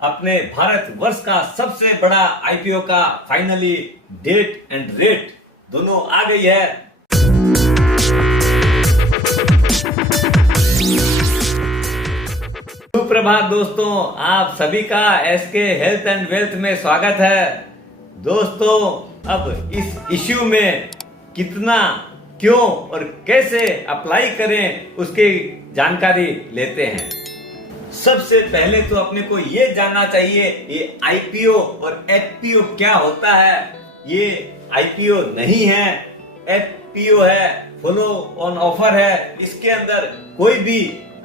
अपने भारत वर्ष का सबसे बड़ा आईपीओ का फाइनली डेट एंड रेट दोनों आ गई है। सुप्रभात दोस्तों, आप सभी का एसके हेल्थ एंड वेल्थ में स्वागत है। दोस्तों, अब इस इश्यू में कितना, क्यों और कैसे अप्लाई करें उसकी जानकारी लेते हैं। सबसे पहले तो अपने को ये जानना चाहिए ये आईपीओ और एफपीओ क्या होता है। ये आईपीओ नहीं है, एफपीओ है, फॉलो ऑन ऑफर है। इसके अंदर कोई भी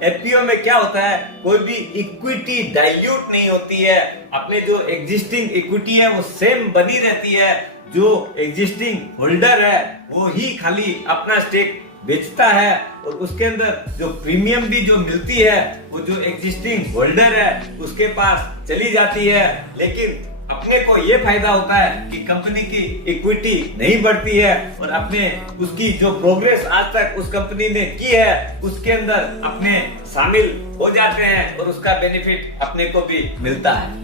एफपीओ में क्या होता है, कोई भी इक्विटी डाइल्यूट नहीं होती है। अपने जो एग्जिस्टिंग इक्विटी है वो सेम बनी रहती है। जो एग्जिस्टिंग होल्डर है वो ही खाली अपना स्टेक बेचता है और उसके अंदर जो प्रीमियम भी जो मिलती है वो जो एग्जिस्टिंग होल्डर है उसके पास चली जाती है। लेकिन अपने को ये फायदा होता है कि कंपनी की इक्विटी नहीं बढ़ती है और अपने उसकी जो प्रोग्रेस आज तक उस कंपनी ने की है उसके अंदर अपने शामिल हो जाते हैं और उसका बेनिफिट अपने को भी मिलता है।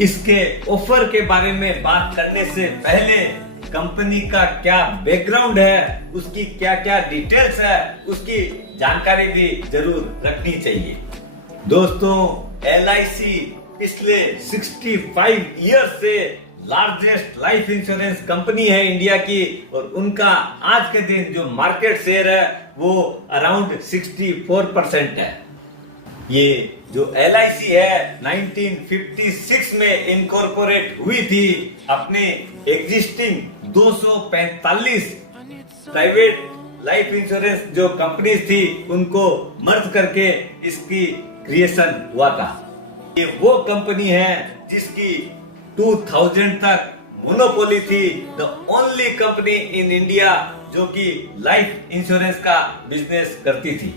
इसके ऑफर के बारे में बात करने से पहले कंपनी का क्या बैकग्राउंड है, उसकी क्या क्या डिटेल्स है, उसकी जानकारी भी जरूर रखनी चाहिए। दोस्तों, LIC पिछले 65 ईयर से लार्जेस्ट लाइफ इंश्योरेंस कंपनी है इंडिया की और उनका आज के दिन जो मार्केट शेयर है वो अराउंड 64% है। ये जो LIC है 1956 में इनकॉर्पोरेट हुई थी। अपने एग्जिस्टिंग 245 प्राइवेट लाइफ इंश्योरेंस जो कंपनीज थी उनको मर्ज करके इसकी क्रिएशन हुआ था। ये वो कंपनी है जिसकी 2000 तक मोनोपोली थी। The only company in India जो कि लाइफ इंश्योरेंस का बिजनेस करती थी।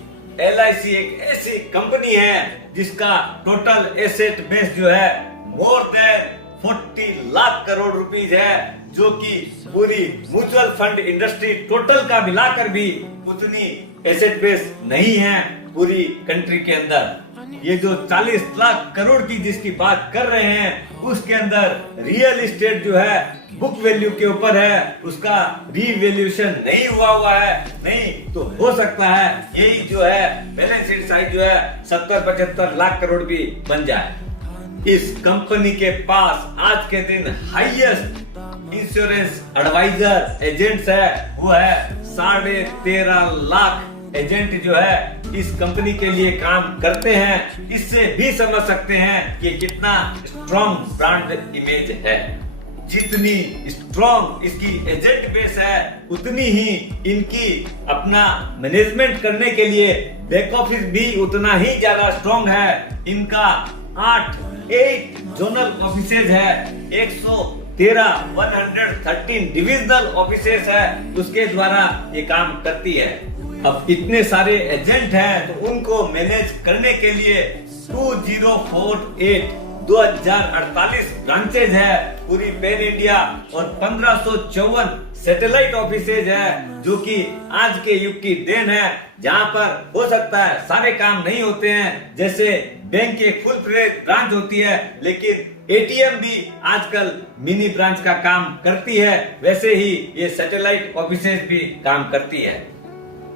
LIC एक ऐसी कंपनी है जिसका टोटल एसेट बेस जो है more than 40 lakh crore rupees है, जो कि पूरी म्यूचुअल फंड इंडस्ट्री टोटल का मिलाकर भी उतनी एसेट बेस नहीं है पूरी कंट्री के अंदर। ये जो 40 लाख करोड़ की जिसकी बात कर रहे हैं उसके अंदर रियल एस्टेट जो है बुक वैल्यू के ऊपर है, उसका रीवैल्यूएशन नहीं हुआ है। नहीं तो हो सकता है यही जो है बैलेंस शीट साइज जो है 70-75 लाख करोड़ भी बन जाए। इस कंपनी के पास आज के दिन हाईएस्ट इंश्योरेंस एडवाइजर एजेंट्स है, वो है 13.5 लाख एजेंट जो है इस कंपनी के लिए काम करते हैं। इससे भी समझ सकते हैं कि कितना स्ट्रॉन्ग ब्रांड इमेज है। जितनी स्ट्रॉन्ग इसकी एजेंट बेस है उतनी ही इनकी अपना मैनेजमेंट करने के लिए बैक ऑफिस भी उतना ही ज्यादा स्ट्रॉन्ग है। इनका 8 जोनल ऑफिसेज है, 113 डिविजनल ऑफिसेज है, उसके द्वारा ये काम करती है। अब इतने सारे एजेंट हैं तो उनको मैनेज करने के लिए 2048 ब्रांचेज है पूरी पैन इंडिया और 1554 सैटेलाइट ऑफिसेज है, जो कि आज के युग की देन है। जहां पर हो सकता है सारे काम नहीं होते हैं, जैसे बैंक की फुल फ्लेज ब्रांच होती है लेकिन ATM भी आजकल मिनी ब्रांच का काम करती है, वैसे ही ये सैटेलाइट ऑफिसेज भी काम करती है।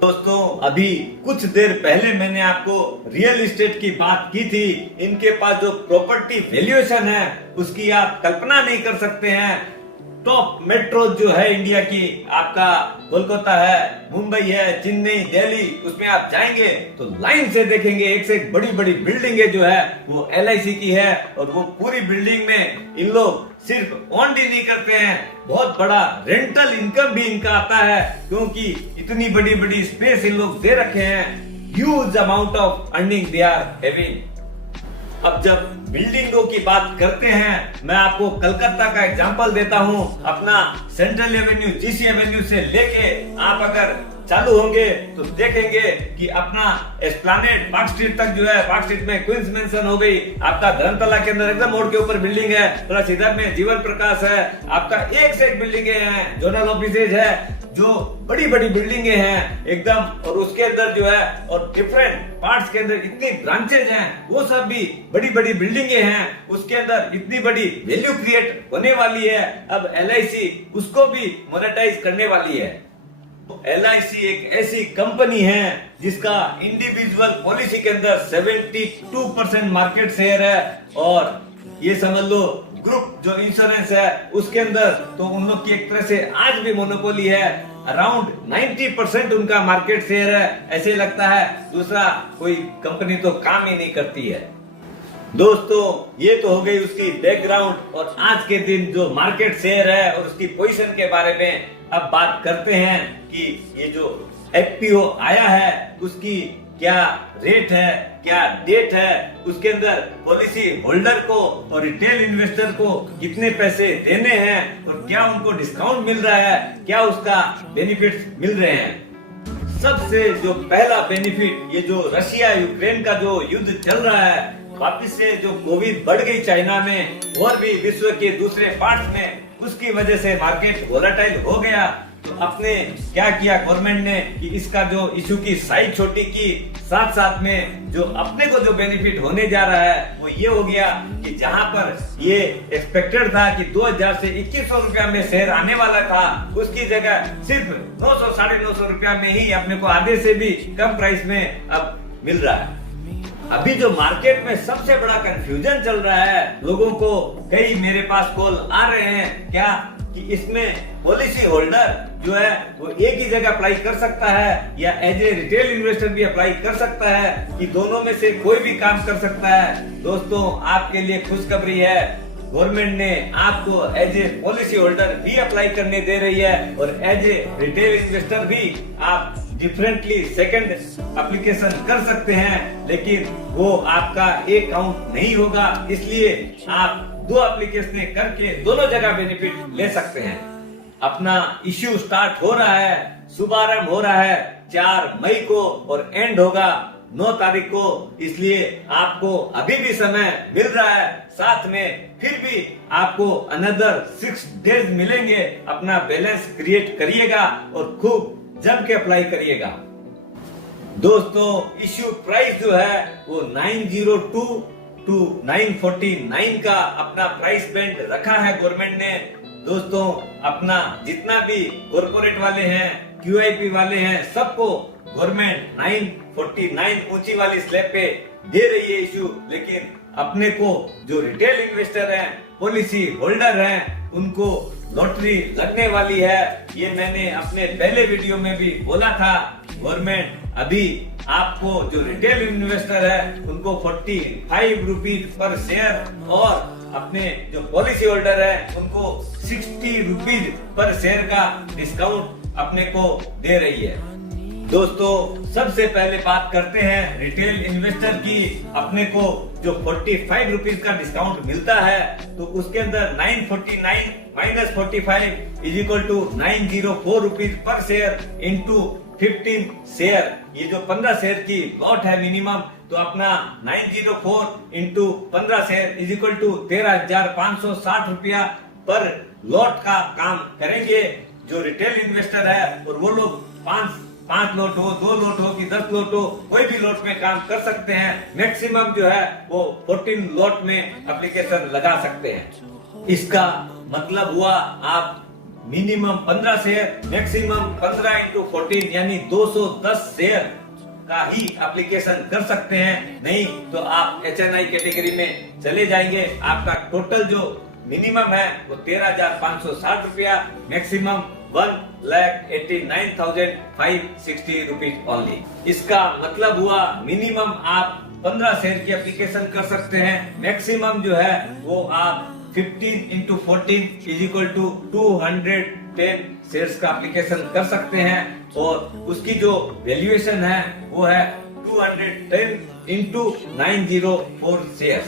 दोस्तों, अभी कुछ देर पहले मैंने आपको रियल एस्टेट की बात की थी। इनके पास जो प्रॉपर्टी वैल्यूएशन है उसकी आप कल्पना नहीं कर सकते हैं। टॉप मेट्रो जो है इंडिया की, आपका कोलकाता है, मुंबई है, चेन्नई, दिल्ली, उसमें आप जाएंगे तो लाइन से देखेंगे एक से एक बड़ी बड़ी बिल्डिंगें जो है वो LIC की है। और वो पूरी बिल्डिंग में इन लोग सिर्फ ओन ही नहीं करते हैं, बहुत बड़ा रेंटल इनकम भी इनका आता है, क्योंकि इतनी बड़ी बड़ी स्पेस इन लोग दे रखे हैं। Huge amount of earning they are having. अब जब बिल्डिंगों की बात करते हैं, मैं आपको कलकत्ता का एग्जांपल देता हूं। अपना सेंट्रल एवेन्यू, GC एवेन्यू से लेके आप अगर चालू होंगे तो देखेंगे कि अपना एस्प्लैनेड पार्क स्ट्रीट तक जो है, पार्क स्ट्रीट में क्वींस मेंशन हो गई, आपका धर्मतला के अंदर एकदम मोड़ के ऊपर बिल्डिंग है, प्लस इधर में जीवन प्रकाश है, आपका एक से एक बिल्डिंगे हैं, जोनल ऑफिसेज है। जो बड़ी बड़ी बिल्डिंगें हैं एकदम, और उसके अंदर जो है और डिफरेंट पार्ट्स के अंदर इतनी ब्रांचेज हैं, वो सब भी बड़ी बड़ी बिल्डिंगें हैं, उसके अंदर इतनी बड़ी वैल्यू क्रिएट होने वाली है। अब LIC उसको भी मोनेटाइज करने वाली है। LIC एक ऐसी कंपनी है जिसका इंडिविजुअल पॉलिसी के अंदर 72% मार्केट शेयर है, और ये समझ लो ग्रुप जो इंश्योरेंस है उसके अंदर तो उन लोग की एक तरह से आज भी मोनोपोली है। अराउंड 90% उनका मार्केट शेयर है। ऐसे लगता है दूसरा कोई कंपनी तो काम ही नहीं करती है। दोस्तों, ये तो हो गई उसकी बैकग्राउंड और आज के दिन जो मार्केट शेयर है और उसकी पोजीशन के बारे में। अब बात करते हैं कि ये जो FPO आया है उसकी क्या रेट है, क्या डेट है, उसके अंदर पॉलिसी होल्डर को और रिटेल इन्वेस्टर को कितने पैसे देने हैं और क्या उनको डिस्काउंट मिल रहा है, क्या उसका बेनिफिट्स मिल रहे हैं। सबसे जो पहला बेनिफिट, ये जो रशिया यूक्रेन का जो युद्ध चल रहा है, वापिस से जो कोविड बढ़ गई चाइना में और भी विश्व के दूसरे पार्ट्स में, उसकी वजह से मार्केट वोलेटाइल हो गया। तो अपने क्या किया गवर्नमेंट ने कि इसका जो इशू की साइज छोटी की, साथ साथ में जो अपने को जो बेनिफिट होने जा रहा है वो ये हो गया कि जहां पर ये एक्सपेक्टेड था कि 2000 से 2100 रुपया में शेयर आने वाला था, उसकी जगह सिर्फ 900 साढ़े 900 रुपया में ही अपने को आधे से भी कम प्राइस में अब मिल रहा है। अभी जो मार्केट में सबसे बड़ा कंफ्यूजन चल रहा है, लोगों को कई मेरे पास कॉल आ रहे हैं क्या कि इसमें पॉलिसी होल्डर जो है वो एक ही जगह अप्लाई कर सकता है या एज ए रिटेल इन्वेस्टर भी अप्लाई कर सकता है, कि दोनों में से कोई भी काम कर सकता है। दोस्तों, आपके लिए खुशखबरी है, गवर्नमेंट ने आपको एज ए पॉलिसी होल्डर भी अप्लाई करने दे रही है और एज ए रिटेल इन्वेस्टर भी आप डिफरेंटली सेकंड एप्लीकेशन कर सकते हैं, लेकिन वो आपका एक काउंट नहीं होगा। इसलिए आप 2 एप्लीकेशन करके दोनों जगह बेनिफिट ले सकते हैं। अपना इश्यू स्टार्ट हो रहा है, शुभारंभ हो रहा है 4 मई को और एंड होगा 9 तारीख को। इसलिए आपको अभी भी समय मिल रहा है, साथ में फिर भी आपको अनदर 6 डेज मिलेंगे। अपना बैलेंस क्रिएट करिएगा और खूब जम के अप्लाई करिएगा। दोस्तों, इश्यू प्राइस जो है वो 902 to 949 का अपना प्राइस बैंड रखा है गवर्नमेंट ने। दोस्तों, अपना जितना भी कॉर्पोरेट वाले हैं, QIP वाले हैं, सबको गवर्नमेंट 949 ऊंची वाली स्लैब पे दे रही है इश्यू, लेकिन अपने को जो रिटेल इन्वेस्टर हैं, पॉलिसी होल्डर हैं, उनको लॉटरी लगने वाली है। ये मैंने अपने पहले वीडियो में भी बोला था। गवर्नमेंट अभी आपको जो रिटेल इन्वेस्टर है उनको 45 रुपीज पर शेयर और अपने जो पॉलिसी होल्डर है उनको 60 रुपीज पर शेयर का डिस्काउंट अपने को दे रही है। दोस्तों, सबसे पहले बात करते हैं रिटेल इन्वेस्टर की। अपने को जो 45 रुपीज का डिस्काउंट मिलता है तो उसके अंदर 949 minus 45 is equal to 904 rupees पर शेयर इंटू 15 शेयर। ये जो 15 शेयर की लॉट है मिनिमम, तो अपना 904 into 15 share is equal to 13,560 रुपया पर लॉट का काम करेंगे जो रिटेल इन्वेस्टर है। और वो लोग 5 लॉट हो, 2 लॉट हो कि 10 लॉट हो, कोई भी लॉट में काम कर सकते हैं। मैक्सिमम जो है वो 14 लॉट में एप्लीकेशन लगा सकते हैं। इसका मतलब हुआ आप मिनिमम 15 शेयर, मैक्सिमम 15 इंटू 14 यानी 210 शेयर का ही एप्लीकेशन कर सकते हैं। नहीं तो आप HNI कैटेगरी में चले जाएंगे। आपका टोटल जो मिनिमम है वो 13,560 रुपया, मैक्सिमम 1,89,560 रुपीज ओनली। इसका मतलब हुआ मिनिमम आप 15 शेयर की एप्लीकेशन कर सकते हैं, मैक्सिमम जो है वो आप 15 into 14 is equal to 210 shares का एप्लीकेशन कर सकते हैं। और उसकी जो वैल्यूएशन है वो है 210 इंटू 904 शेयर्स।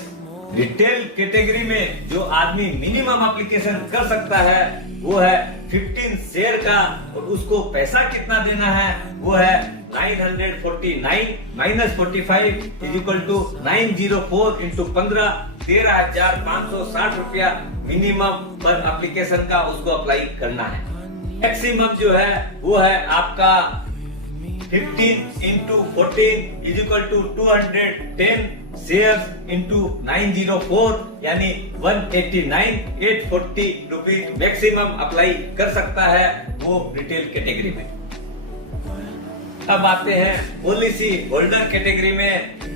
रिटेल कैटेगरी में जो आदमी मिनिमम एप्लीकेशन कर सकता है वो है 15 शेयर का, और उसको पैसा कितना देना है वो है 949 minus 45 is equal to 904 into 15 13,560 रुपया मिनिमम पर एप्लीकेशन का उसको अप्लाई करना है। मैक्सिमम जो है वो है आपका 15 into 14 is equal to 210 shares into 904 यानी 189,840 रुपीज मैक्सिमम अप्लाई कर सकता है वो रिटेल कैटेगरी में। अब आते हैं पॉलिसी होल्डर कैटेगरी में।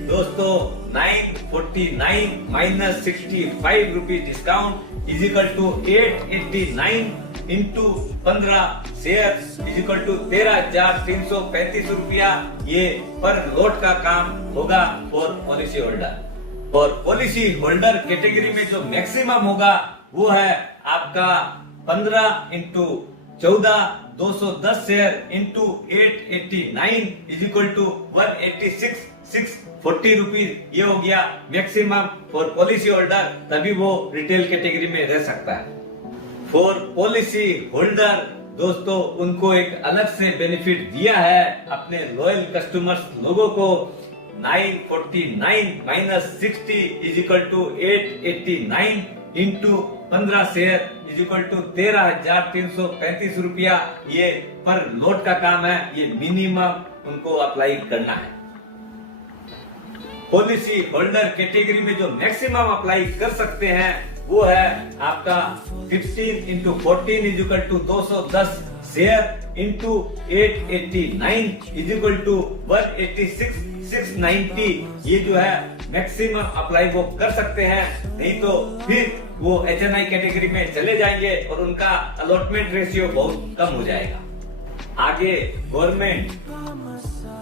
दोस्तों 949 minus 65 rupees discount is equal to 889 into 15 share is equal to 13,335 रुपया। ये पर लोट का काम होगा फॉर पॉलिसी होल्डर। और पॉलिसी होल्डर कैटेगरी में जो मैक्सिमम होगा वो है आपका 15 into 14 210 share into 889 is equal to 186,640 rupees. ये हो गया मैक्सिमम फॉर पॉलिसी होल्डर, तभी वो रिटेल कैटेगरी में रह सकता है। फॉर पॉलिसी होल्डर दोस्तों उनको एक अलग से बेनिफिट दिया है अपने लॉयल कस्टमर्स लोगों को। 949 minus 60 is equal to 889 into 15 share is equal to 13,335 रुपया। ये पर लोट का काम है, ये मिनिमम उनको अप्लाई करना है। पॉलिसी होल्डर कैटेगरी में जो मैक्सिमम अप्लाई कर सकते हैं वो है आपका 15 into 14 is equal to 210 share into 889 is equal to 186,690। ये जो है मैक्सिमम अप्लाई वो कर सकते हैं, नहीं तो फिर वो HNI कैटेगरी में चले जाएंगे और उनका अलॉटमेंट रेशियो बहुत कम हो जाएगा। आगे गवर्नमेंट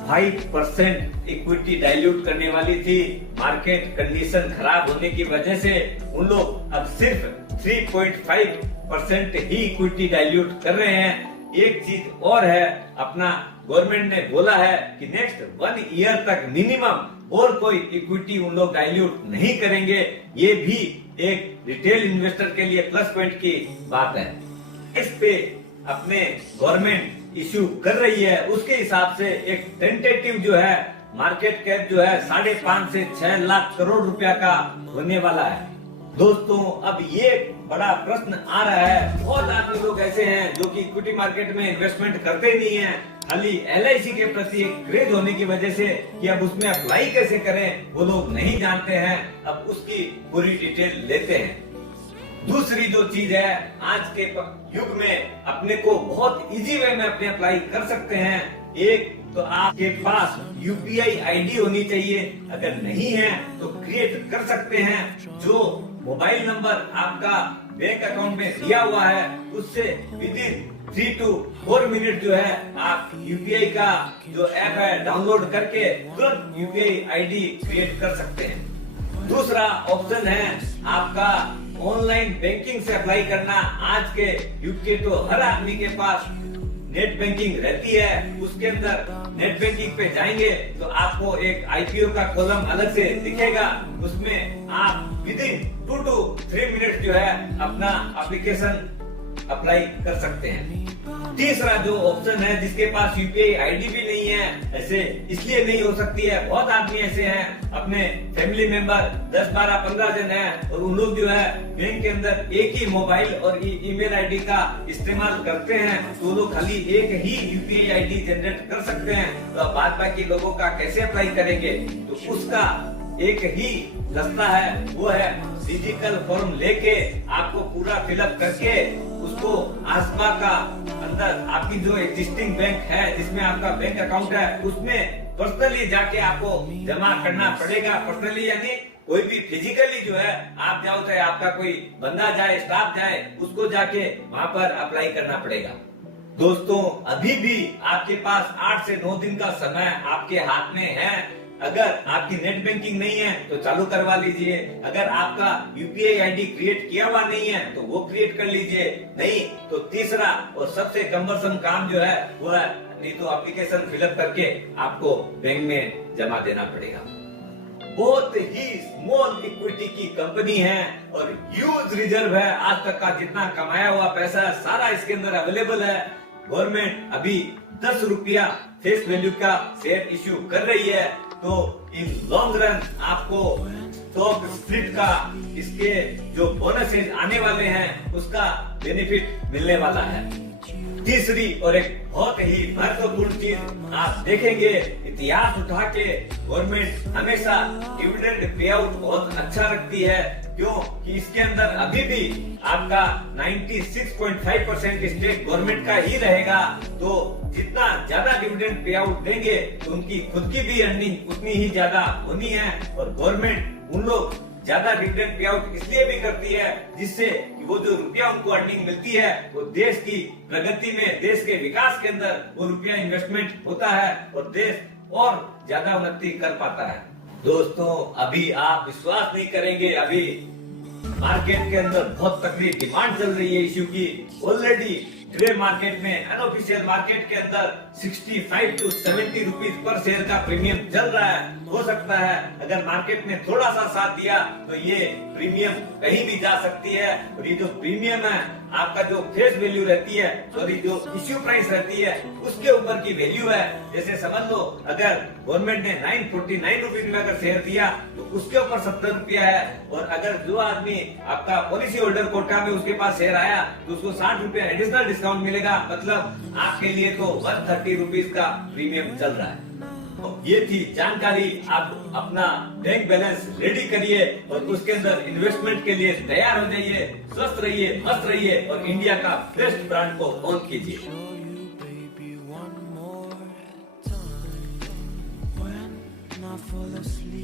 5% इक्विटी डाइल्यूट करने वाली थी। मार्केट कंडीशन खराब होने की वजह से उन लोग अब सिर्फ 3.5% ही इक्विटी डाइल्यूट कर रहे हैं। एक चीज और है, अपना गवर्नमेंट ने बोला है कि नेक्स्ट 1 ईयर तक मिनिमम और कोई इक्विटी उन लोग डाइल्यूट नहीं करेंगे। ये भी एक रिटेल इन्वेस्टर के लिए प्लस पॉइंट की बात है। इस पे अपने गवर्नमेंट इश्यू कर रही है, उसके हिसाब से एक टेंटेटिव जो है मार्केट कैप जो है 5.5 से 6 लाख करोड़ रुपया का होने वाला है। दोस्तों अब ये बड़ा प्रश्न आ रहा है, बहुत आदमी लोग ऐसे हैं जो कि इक्विटी मार्केट में इन्वेस्टमेंट करते नहीं है, खाली LIC के प्रति एक क्रेज होने की वजह से कि अब उसमें अप्लाई कैसे करें वो लोग नहीं जानते हैं। अब उसकी पूरी डिटेल लेते हैं। दूसरी जो चीज है, आज के युग में अपने को बहुत इजी वे में अपने अप्लाई कर सकते हैं। एक तो आपके पास UPI ID होनी चाहिए, अगर नहीं है तो क्रिएट कर सकते हैं। जो मोबाइल नंबर आपका बैंक अकाउंट में दिया हुआ है उससे विदिन 3 to 4 मिनट जो है आप UPI का जो ऐप है डाउनलोड करके तुरंत UPI ID क्रिएट कर सकते हैं। दूसरा ऑप्शन है आपका ऑनलाइन बैंकिंग से अप्लाई करना। आज के युग के तो हर आदमी के पास नेट बैंकिंग रहती है। उसके अंदर नेट बैंकिंग पे जाएंगे तो आपको एक IPO का कॉलम अलग से दिखेगा, उसमें आप विदिन 2 to 3 मिनट जो है अपना एप्लीकेशन अप्लाई कर सकते हैं। तीसरा जो ऑप्शन है, जिसके पास UPI ID भी नहीं है, ऐसे इसलिए नहीं हो सकती है, बहुत आदमी ऐसे हैं अपने फैमिली मेंबर 10, 12, 15 जन हैं और उन लोग जो है बैंक के अंदर एक ही मोबाइल और ईमेल ID का इस्तेमाल करते हैं, तो लोग खाली एक ही UPI ID जनरेट कर सकते हैं। तो बाद बाकी लोगों का कैसे अप्लाई करेंगे? तो उसका एक ही रास्ता है, वो है डिजिटल फॉर्म लेके आपको पूरा फिलअप करके उसको आसमा का अंदर आपकी जो एग्जिस्टिंग बैंक है जिसमें आपका बैंक अकाउंट है उसमें पर्सनली जाके आपको जमा करना पड़ेगा। पर्सनली यानी कोई भी फिजिकली जो है आप जाओ, चाहे आपका कोई बंदा जाए, स्टाफ जाए, उसको जाके वहाँ पर अप्लाई करना पड़ेगा। दोस्तों अभी भी आपके पास 8 से 9 दिन का समय आपके हाथ में है। अगर आपकी नेट बैंकिंग नहीं है तो चालू करवा लीजिए। अगर आपका UPI ID क्रिएट किया हुआ नहीं है तो वो क्रिएट कर लीजिए। नहीं तो तीसरा और सबसे कम्बरसम काम जो है वो है, नहीं तो एप्लीकेशन फिलअप करके आपको बैंक में जमा देना पड़ेगा। बहुत ही स्मॉल इक्विटी की कंपनी है और ह्यूज रिजर्व है। आज तक का जितना कमाया हुआ पैसा सारा इसके अंदर अवेलेबल है। गवर्नमेंट अभी 10 रुपया फेस वैल्यू का शेयर इश्यू कर रही है, तो इन लॉन्ग रन आपको स्टॉक स्प्लिट का, इसके जो बोनसेज आने वाले हैं उसका बेनिफिट मिलने वाला है। तीसरी और एक बहुत ही महत्वपूर्ण चीज आप देखेंगे, इतिहास उठा के गवर्नमेंट हमेशा डिविडेंड पे आउट बहुत अच्छा रखती है। क्यों कि इसके अंदर अभी भी आपका 96.5% स्टेट गवर्नमेंट का ही रहेगा। तो जितना ज्यादा डिविडेंड पे आउट देंगे तो उनकी खुद की भी अर्निंग उतनी ही ज्यादा होनी है। और गवर्नमेंट उन लोग ज्यादा डिविडेंड पे आउट इसलिए भी करती है जिससे कि वो जो रुपया उनको अर्निंग मिलती है वो देश की प्रगति में, देश के विकास के अंदर वो रुपया इन्वेस्टमेंट होता है और देश और ज्यादा उन्नति कर पाता है। दोस्तों अभी आप विश्वास नहीं करेंगे, अभी मार्केट के अंदर बहुत तगड़ी डिमांड चल रही है इश्यू की। ऑलरेडी ग्रे मार्केट में, अनऑफिशियल मार्केट के अंदर 65 to 70 रुपीज पर शेयर का प्रीमियम चल रहा है। हो सकता है अगर मार्केट ने थोड़ा सा साथ दिया तो ये प्रीमियम कहीं भी जा सकती है। और ये जो प्रीमियम है आपका जो फेस वैल्यू रहती है, सॉरी जो इश्यू प्राइस रहती है उसके ऊपर की वैल्यू है। जैसे समझ लो अगर गवर्नमेंट ने 949 रुपीज में अगर शेयर दिया तो उसके ऊपर 70 रुपया है। और अगर जो आदमी आपका पॉलिसी होल्डर कोटा में उसके पास शेयर आया तो उसको 60 रुपया एडिशनल डिस्काउंट मिलेगा। मतलब आपके लिए तो 130 रुपीज का प्रीमियम चल रहा है। तो ये थी जानकारी। आप अपना बैंक बैलेंस रेडी करिए और उसके अंदर इन्वेस्टमेंट के लिए तैयार हो जाइए। स्वस्थ रहिए, मस्त रहिए और इंडिया का बेस्ट ब्रांड को ओन कीजिए। fall asleep.